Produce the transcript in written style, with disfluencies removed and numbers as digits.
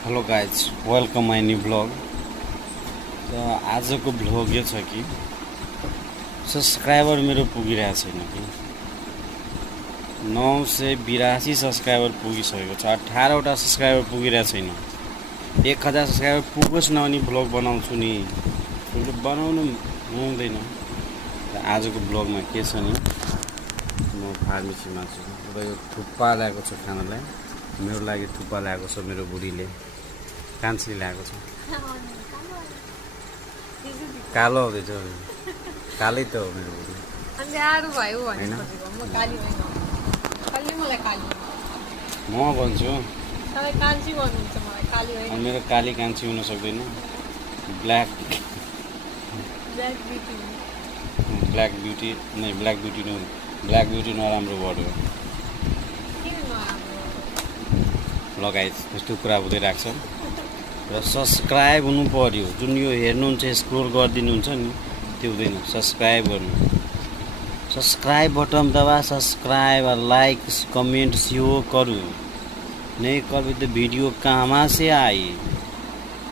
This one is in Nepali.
Hello guys welcome my new blog. र आजको ब्लग यो छ कि सब्सक्राइबर मेरो पुगिरहेको छैन कि 982 सब्सक्राइबर पुगिसकेको छ। 18वटा सब्सक्राइबर पुगिरहेको छैन। 1000 सब्सक्राइबर पुगोस् न अनि ब्लग बनाउँछु नि। बनाउनु हुँदैन। र आजको ब्लगमा के छ नि, म फार्मेसीमा छु र यो थुक्पा ल्याएको छु खानालाई। मेरो लागि थुक्पा ल्याएको छ मेरो बुढीले, कान्छी ल्याएको छ। कालो हुँदैछ, कालै त हो मेरो बुढी। म भन्छु मेरो काली कान्छी हुन सक्दैन। ब्ल्याक ब्युटी नै, ब्ल्याक ब्युटी नराम्रो वर्ड हो। लगाइ त्यस्तो कुरा हुँदै राख्छ। र सब्सक्राइब हुनु पर्यो। जुन यो हेर्नुहुन्छ स्क्रोल गरिदिनुहुन्छ नि, त्यो हुँदैन। सब्सक्राइब गर्नु, सब्सक्राइब बटन दबा, सब्सक्राइब और लाइक कमेंट यो करूँ। नहीं कभी तो वीडियो कहाँ से आई।